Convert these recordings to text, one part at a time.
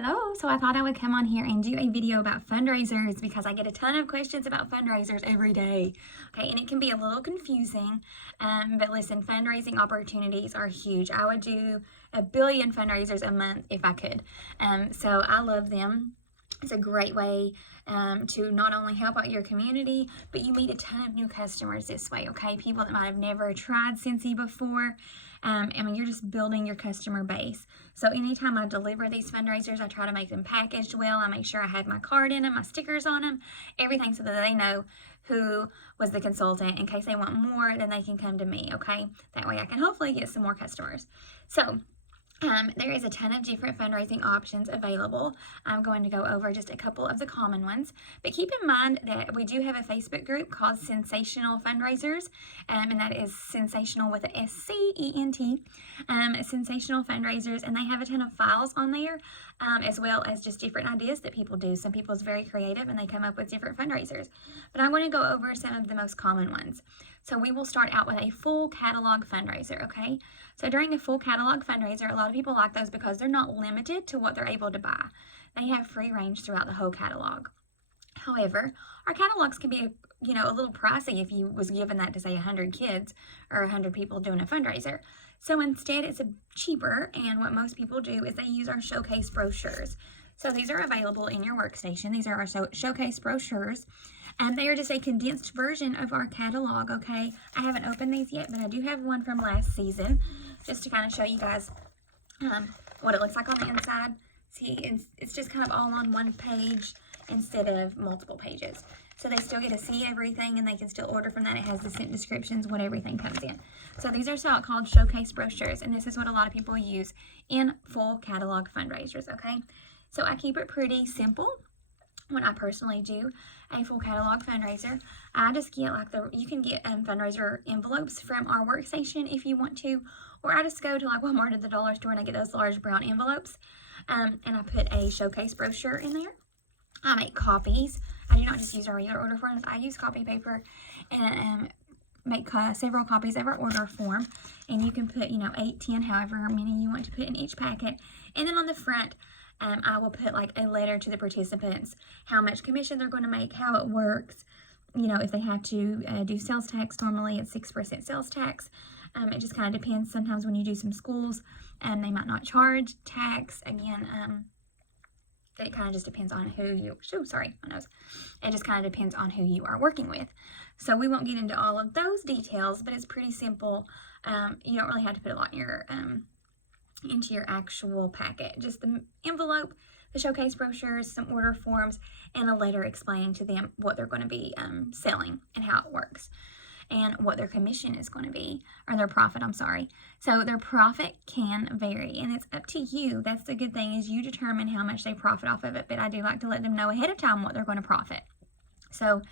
Hello, so I thought I would come on here and do a video about fundraisers because I get a ton of questions about fundraisers every day. Okay, and it can be a little confusing, but listen, fundraising opportunities are huge. I would do 1 billion fundraisers a month if I could. So I love them. It's a great way to not only help out your community, but you meet a ton of new customers this way, okay? People that might have never tried Scentsy before. You're just building your customer base. So anytime I deliver these fundraisers, I try to make them packaged well. I make sure I have my card in them, my stickers on them, everything so that they know who was the consultant. In case they want more, then they can come to me, okay? That way I can hopefully get some more customers. So there is a ton of different fundraising options available. I'm going to go over just a couple of the common ones, but keep in mind that we do have a Facebook group called Sensational Fundraisers, and that is sensational with a S-C-E-N-T, Sensational Fundraisers, and they have a ton of files on there, as well as just different ideas that people do. Some people is very creative and they come up with different fundraisers, but I'm going to go over some of the most common ones. So we will start out with a full catalog fundraiser, okay? So during a full catalog fundraiser, a lot of people like those because they're not limited to what they're able to buy. They have free range throughout the whole catalog. However, our catalogs can be, a little pricey if you was given that to say 100 kids or 100 people doing a fundraiser. So instead, it's cheaper, and what most people do is they use our showcase brochures. So these are available in your workstation. These are our showcase brochures, and they are just a condensed version of our catalog, okay? I haven't opened these yet, but I do have one from last season, just to kind of show you guys what it looks like on the inside. See, it's just kind of all on one page instead of multiple pages. So they still get to see everything, and they can still order from that. It has the scent descriptions when everything comes in. So these are called showcase brochures, and this is what a lot of people use in full catalog fundraisers, okay? So I keep it pretty simple when I personally do a full catalog fundraiser. I just get you can get fundraiser envelopes from our workstation if you want to, or I just go to Walmart or the dollar store and I get those large brown envelopes, and I put a showcase brochure in there. I make copies. I do not just use our regular order forms. I use copy paper and make several copies of our order form, and you can put 8, 10, however many you want to put in each packet. And then on the front, I will put a letter to the participants, how much commission they're going to make, how it works, if they have to do sales tax. Normally it's 6% sales tax. It just kind of depends. Sometimes when you do some schools, they might not charge tax. Again, it kind of just depends on who you, my nose. It just kind of depends on who you are working with. So we won't get into all of those details, but it's pretty simple. You don't really have to put a lot in into your actual packet. Just the envelope, the showcase brochures, some order forms, and a letter explaining to them what they're going to be selling and how it works, and what their commission is going to be, or their profit, So their profit can vary, and it's up to you. That's the good thing, is you determine how much they profit off of it, but I do like to let them know ahead of time what they're going to profit. So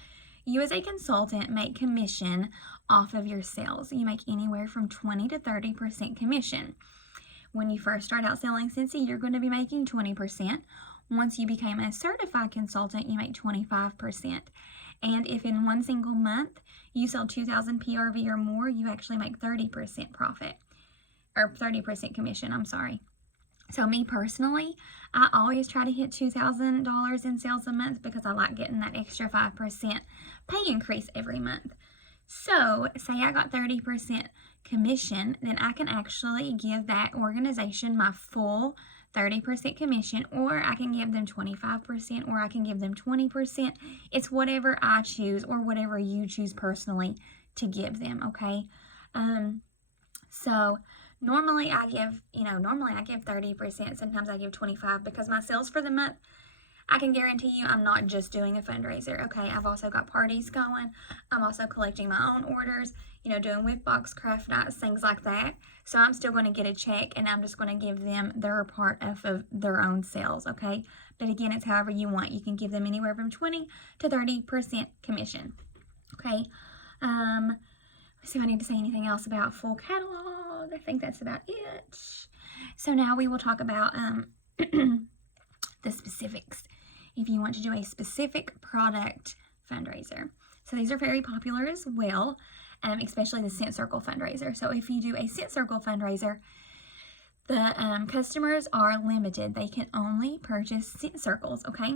you as a consultant make commission off of your sales. You make anywhere from 20 to 30% commission. When you first start out selling Scentsy, you're going to be making 20%. Once you become a certified consultant, you make 25%. And if in one single month you sell 2,000 PRV or more, you actually make 30% profit, or 30% commission, So me personally, I always try to hit $2,000 in sales a month because I like getting that extra 5% pay increase every month. So say I got 30% commission, then I can actually give that organization my full 30% commission, or I can give them 25%, or I can give them 20%. It's whatever I choose, or whatever you choose personally to give them, okay? So normally I give 30%. Sometimes I give 25%, because my sales for the month, I can guarantee you I'm not just doing a fundraiser, okay? I've also got parties going. I'm also collecting my own orders, doing whip box, craft nights, things like that. So I'm still going to get a check, and I'm just going to give them their part of their own sales, okay? But again, it's however you want. You can give them anywhere from 20 to 30% commission, okay? Let's see if I need to say anything else about full catalog. I think that's about it. So now we will talk about the specifics, if you want to do a specific product fundraiser. So these are very popular as well, especially the Scent Circle fundraiser. So if you do a Scent Circle fundraiser, The customers are limited. They can only purchase scent circles, okay?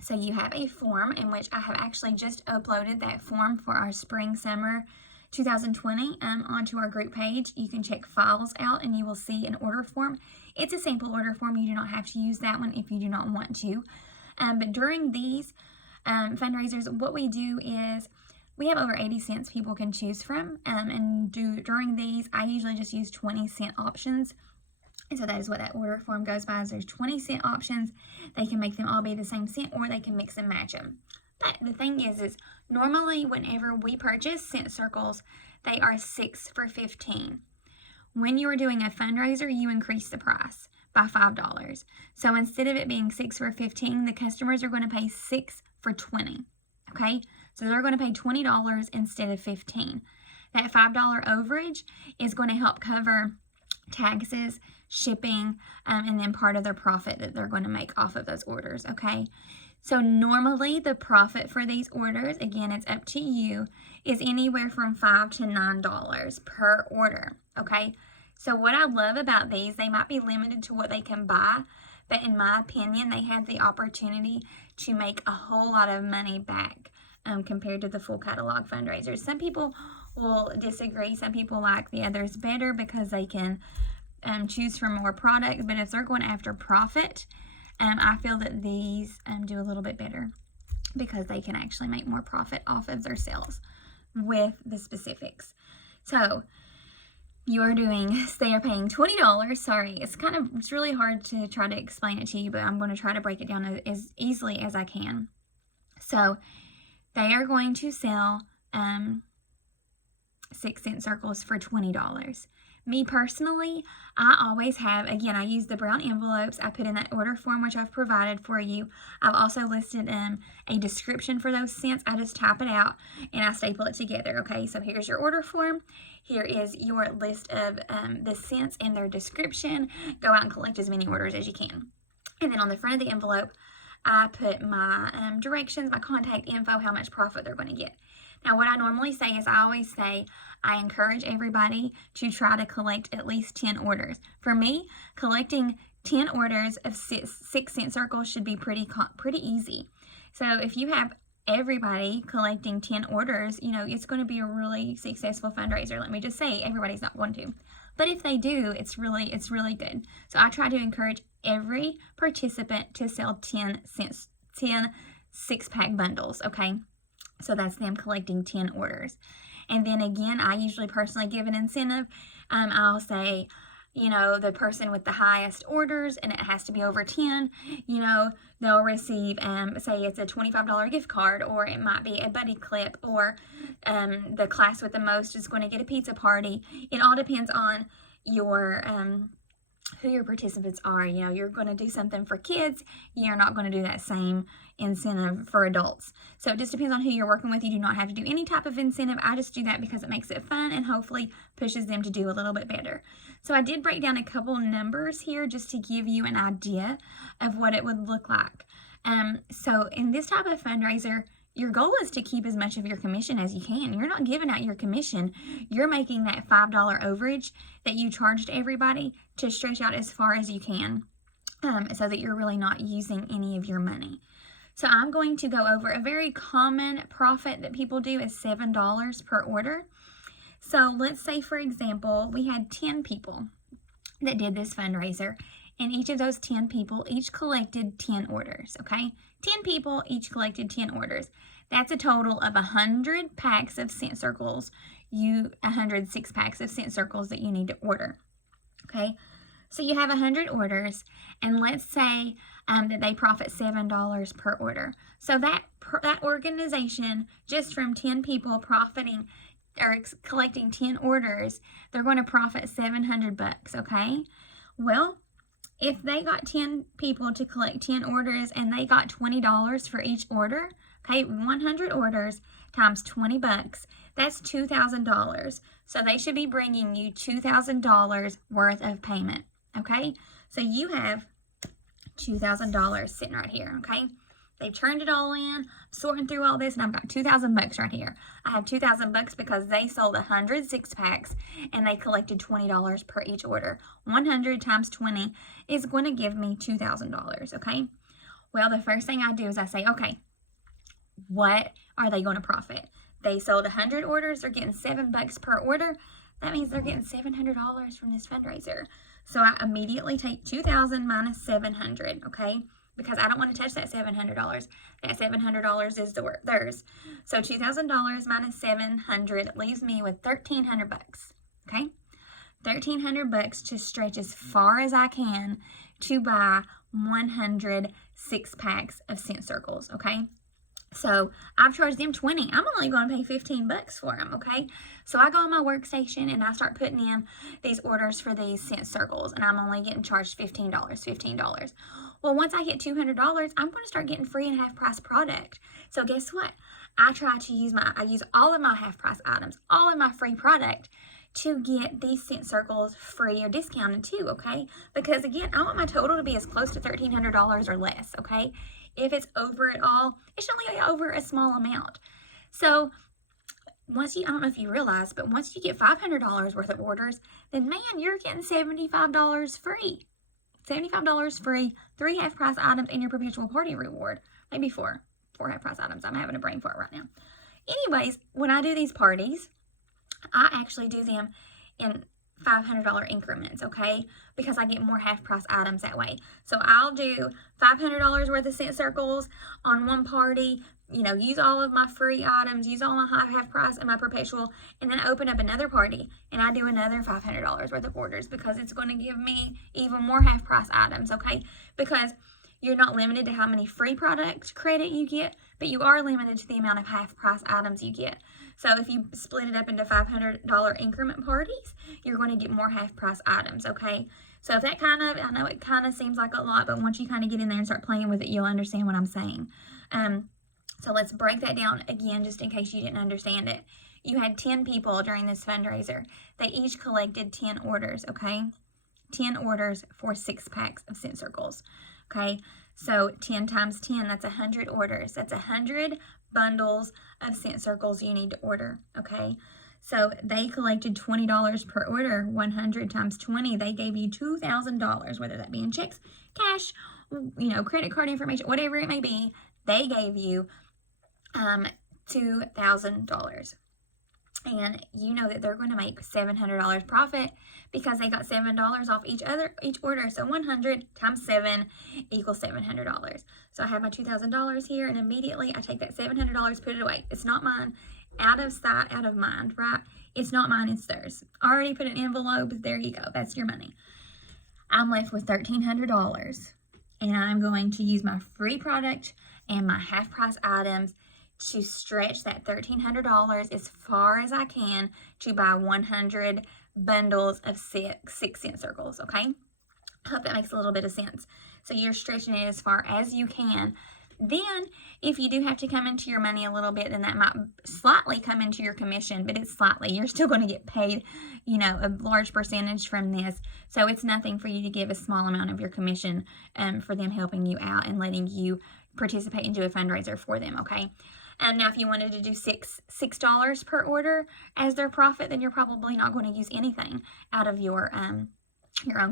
So you have a form in which I have actually just uploaded that form for our spring summer 2020 onto our group page. You can check files out and you will see an order form. It's a sample order form. You do not have to use that one if you do not want to. But during these fundraisers, what we do is we have over 80 scents people can choose from. And during these, I usually just use 20 scent options. And so that is what that order form goes by. Is there's 20 scent options. They can make them all be the same scent, or they can mix and match them. But the thing is normally whenever we purchase scent circles, they are 6 for $15. When you are doing a fundraiser, you increase the price by $5. So instead of it being 6 for $15, the customers are going to pay 6 for $20. Okay, so they're going to pay $20 instead of $15. That $5 overage is going to help cover taxes, shipping, and then part of their profit that they're going to make off of those orders, okay? So normally the profit for these orders, again, it's up to you, is anywhere from $5 to $9 per order, okay? So what I love about these, they might be limited to what they can buy, but in my opinion, they have the opportunity to make a whole lot of money back compared to the full catalog fundraisers. Some people will disagree. Some people like the others better because they can choose from more products. But if they're going after profit, I feel that these do a little bit better because they can actually make more profit off of their sales with the specifics. So they are paying $20. Sorry, it's really hard to try to explain it to you, but I'm going to try to break it down as easily as I can. So they are going to sell 6 scent circles for $20. Me personally, I always have, again, I use the brown envelopes. I put in that order form, which I've provided for you. I've also listed a description for those scents. I just type it out and I staple it together, okay? So here's your order form. Here is your list of the scents and their description. Go out and collect as many orders as you can. And then on the front of the envelope, I put my directions, my contact info, how much profit they're going to get. Now, what I normally say is I always say I encourage everybody to try to collect at least 10 orders. For me, collecting 10 orders of 6 scent circles should be pretty easy. So if you have everybody collecting 10 orders, it's going to be a really successful fundraiser. Let me just say, everybody's not going to. But if they do, it's really good. So I try to encourage every participant to sell 10 6-pack bundles, okay? So that's them collecting 10 orders. And then again, I usually personally give an incentive. I'll say, the person with the highest orders, and it has to be over 10, they'll receive, say it's a $25 gift card, or it might be a buddy clip, or the class with the most is going to get a pizza party. It all depends on your who your participants are. You're going to do something for kids. You're not going to do that same incentive for adults. So it just depends on who you're working with. You do not have to do any type of incentive. I just do that because it makes it fun and hopefully pushes them to do a little bit better. So I did break down a couple numbers here just to give you an idea of what it would look like. So in this type of fundraiser, your goal is to keep as much of your commission as you can. You're not giving out your commission. You're making that $5 overage that you charged everybody to stretch out as far as you can, so that you're really not using any of your money. So I'm going to go over a very common profit that people do is $7 per order. So let's say, for example, we had 10 people that did this fundraiser, and each of those 10 people each collected 10 orders, okay? 10 people each collected 10 orders. That's a total of 100 packs of scent circles, 106 packs of scent circles that you need to order, okay? So you have 100 orders, and let's say that they profit $7 per order. So that organization, just from 10 people profiting or collecting 10 orders, they're going to profit $700, okay? Well, if they got 10 people to collect 10 orders and they got $20 for each order, okay, 100 orders times $20, that's $2,000. So they should be bringing you $2,000 worth of payment, okay? So you have $2,000 sitting right here, okay? They've turned it all in. I'm sorting through all this, and I've got 2,000 bucks right here. I have 2,000 bucks because they sold 100 6-packs, and they collected $20 per each order. 100 times 20 is going to give me $2,000, okay? Well, the first thing I do is I say, okay, what are they going to profit? They sold 100 orders. They're getting $7 per order. That means they're getting $700 from this fundraiser. So I immediately take 2,000 minus 700, okay? Because I don't want to touch that $700. That $700 is theirs. So $2,000 minus 700 leaves me with 1,300 bucks, okay? 1,300 bucks to stretch as far as I can to buy 100 6-packs of scent circles, okay? So I've charged them 20. I'm only going to pay 15 bucks for them, okay? So I go on my workstation and I start putting in these orders for these scent circles, and I'm only getting charged $15. Well, once I hit $200, I'm going to start getting free and half-price product. So guess what? I use all of my half-price items, all of my free product to get these scent circles free or discounted too, okay? Because again, I want my total to be as close to $1,300 or less, okay? If it's over it all, it should only be over a small amount. So once I don't know if you realize, but once you get $500 worth of orders, then man, you're getting $75 free. $75 free, 3 half-price items, and your perpetual party reward. Maybe 4 half-price items. I'm having a brain fart right now. Anyways, when I do these parties, I actually do them in $500 increments, okay? Because I get more half-price items that way. So I'll do $500 worth of scent circles on one party, you know, use all of my free items, use all my half-price and my perpetual, and then open up another party, and I do another $500 worth of orders because it's going to give me even more half-price items, okay? Because you're not limited to how many free product credit you get, but you are limited to the amount of half-price items you get. So if you split it up into $500 increment parties, you're going to get more half-price items, okay? So if that I know it kind of seems like a lot, but once you kind of get in there and start playing with it, you'll understand what I'm saying. So let's break that down again, just in case you didn't understand it. You had 10 people during this fundraiser. They each collected 10 orders, okay? 10 orders for 6-packs of scent circles, okay? So 10 times 10, that's 100 orders. That's 100 bundles of scent circles you need to order, okay? So they collected $20 per order. 100 times 20, they gave you $2,000, whether that be in checks, cash, you know, credit card information, whatever it may be. They gave you $2,000. And you know that they're going to make $700 profit because they got $7 off each order. So 100 times 7 equals $700. So I have my $2,000 here, and immediately I take that $700, put it away. It's not mine. Out of sight, out of mind, right? It's not mine, it's theirs. Already put an envelope. There you go. That's your money. I'm left with $1,300, and I'm going to use my free product and my half-price items to stretch that $1,300 as far as I can to buy 100 bundles of six scent circles, okay? I hope that makes a little bit of sense. So you're stretching it as far as you can. Then, if you do have to come into your money a little bit, then that might slightly come into your commission, but it's slightly. You're still going to get paid, you know, a large percentage from this. So it's nothing for you to give a small amount of your commission for them helping you out and letting you participate and do a fundraiser for them, okay? Now, if you wanted to do $6 per order as their profit, then you're probably not going to use anything out of your own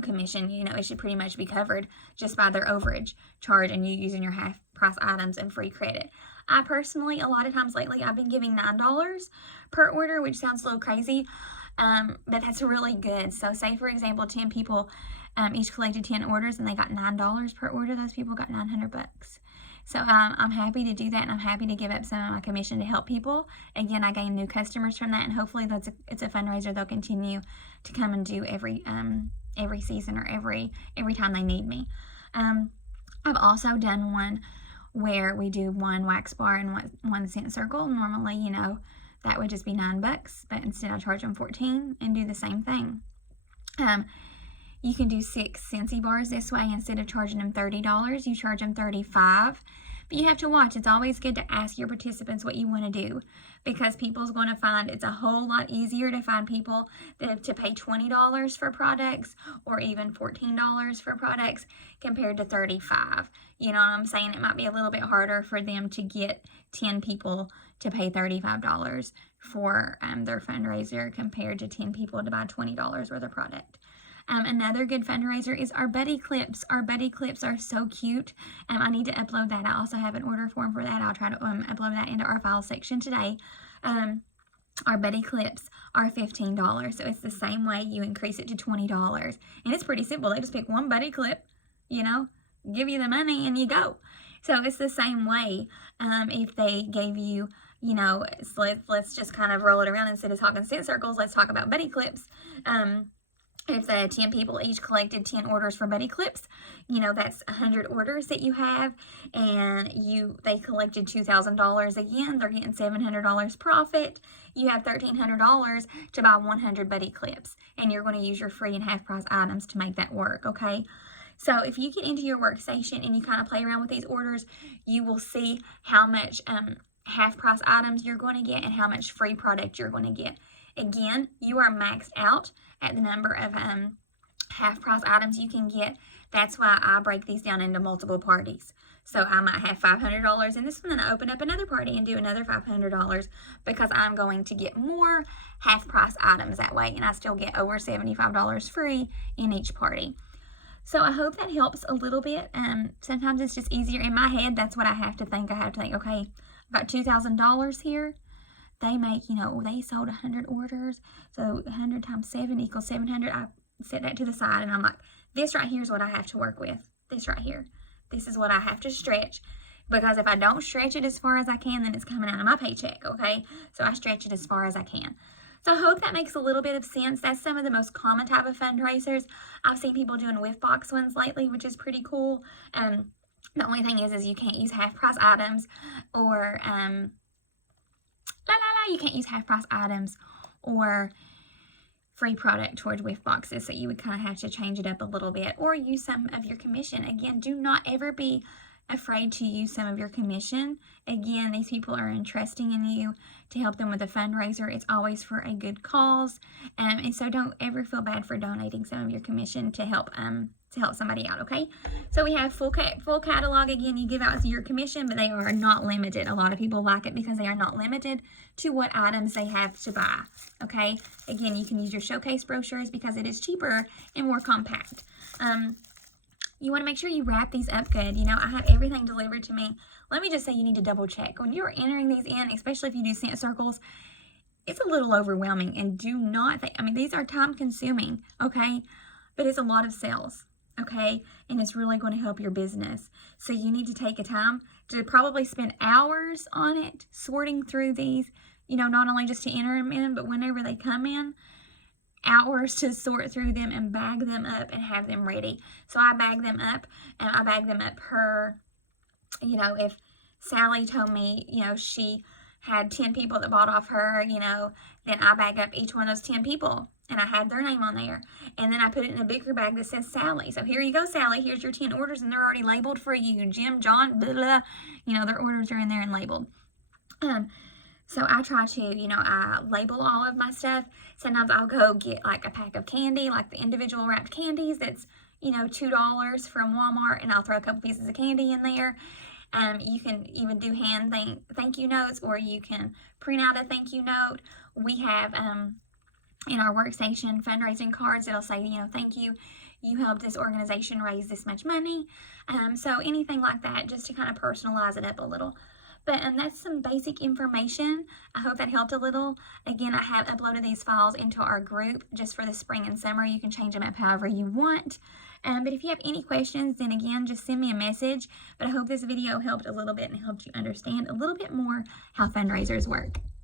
commission. You know, it should pretty much be covered just by their overage charge and you using your half-price items and free credit. I personally, a lot of times lately, I've been giving $9 per order, which sounds a little crazy, but that's really good. So say, for example, 10 people each collected 10 orders and they got $9 per order. Those people got $900. So I'm happy to do that, and I'm happy to give up some of my commission to help people. Again, I gain new customers from that, and hopefully it's a fundraiser they'll continue to come and do every season or every time they need me. I've also done one where we do one wax bar and one scent circle. Normally, you know, that would just be $9, but instead I charge them $14 and do the same thing. You can do 6 Scentsy bars this way. Instead of charging them $30, you charge them $35. But you have to watch. It's always good to ask your participants what you want to do, because people's going to find it's a whole lot easier to find people to pay $20 for products or even $14 for products compared to $35. You know what I'm saying? It might be a little bit harder for them to get 10 people to pay $35 for their fundraiser compared to 10 people to buy $20 worth of product. Another good fundraiser is our buddy clips. Our buddy clips are so cute. I need to upload that. I also have an order form for that. I'll try to upload that into our file section today. Our buddy clips are $15. So it's the same way. You increase it to $20. And it's pretty simple. They just pick one buddy clip, you know, give you the money and you go. So it's the same way. If they gave you, you know, so let's just kind of roll it around. Instead of talking scent circles, let's talk about buddy clips. If the 10 people each collected 10 orders for buddy clips, you know, that's 100 orders that you have, and they collected $2,000 again. They're getting $700 profit. You have $1,300 to buy 100 buddy clips, and you're going to use your free and half price items to make that work, okay? So if you get into your workstation and you kind of play around with these orders, you will see how much half price items you're going to get and how much free product you're going to get. Again, you are maxed out at the number of half price items you can get. That's why I break these down into multiple parties. So I might have $500 in this one, and I open up another party and do another $500 because I'm going to get more half price items that way, and I still get over $75 free in each party. So I hope that helps a little bit. Sometimes it's just easier in my head. That's what I have to think. I have to think, okay, I've got $2,000 here. They make, you know, they sold 100 orders. So 100 times 7 equals 700. I set that to the side and I'm like, this right here is what I have to work with. This right here. This is what I have to stretch. Because if I don't stretch it as far as I can, then it's coming out of my paycheck, okay? So I stretch it as far as I can. So I hope that makes a little bit of sense. That's some of the most common type of fundraisers. I've seen people doing whiff box ones lately, which is pretty cool. The only thing is you can't use half price items or you can't use half price items or free product towards whiff boxes. So you would kind of have to change it up a little bit or use some of your commission. Again, do not ever be afraid to use some of your commission. Again, these people are entrusting in you to help them with a fundraiser. It's always for a good cause. And so don't ever feel bad for donating some of your commission to help somebody out, okay? So we have full catalog. Again, you give out your commission, but they are not limited. A lot of people like it because they are not limited to what items they have to buy, okay? Again, you can use your showcase brochures because it is cheaper and more compact. You want to make sure you wrap these up good. You know, I have everything delivered to me. Let me just say you need to double check. When you're entering these in, especially if you do scent circles, it's a little overwhelming. And do not think, I mean, these are time consuming, okay? But it's a lot of sales, okay? And it's really going to help your business. So you need to take a time to probably spend hours on it, sorting through these, you know, not only just to enter them in, but whenever they come in, hours to sort through them and bag them up and have them ready. So I bag them up, and I bag them up per, you know, if Sally told me, you know, she had 10 people that bought off her, you know, then I bag up each one of those 10 people and I have their name on there. And then I put it in a bigger bag that says Sally. So here you go, Sally. Here's your 10 orders, and they're already labeled for you. Jim, John, blah, blah. You know, their orders are in there and labeled. So I try to, you know, I label all of my stuff. Sometimes I'll go get like a pack of candy, like the individual wrapped candies that's, you know, $2 from Walmart, and I'll throw a couple pieces of candy in there. You can even do hand thank you notes, or you can print out a thank you note. We have in our workstation fundraising cards that'll say, you know, thank you. You helped this organization raise this much money. So anything like that, just to kind of personalize it up a little. But that's some basic information. I hope that helped a little. Again, I have uploaded these files into our group just for the spring and summer. You can change them up however you want. But if you have any questions, then again, just send me a message. But I hope this video helped a little bit and helped you understand a little bit more how fundraisers work.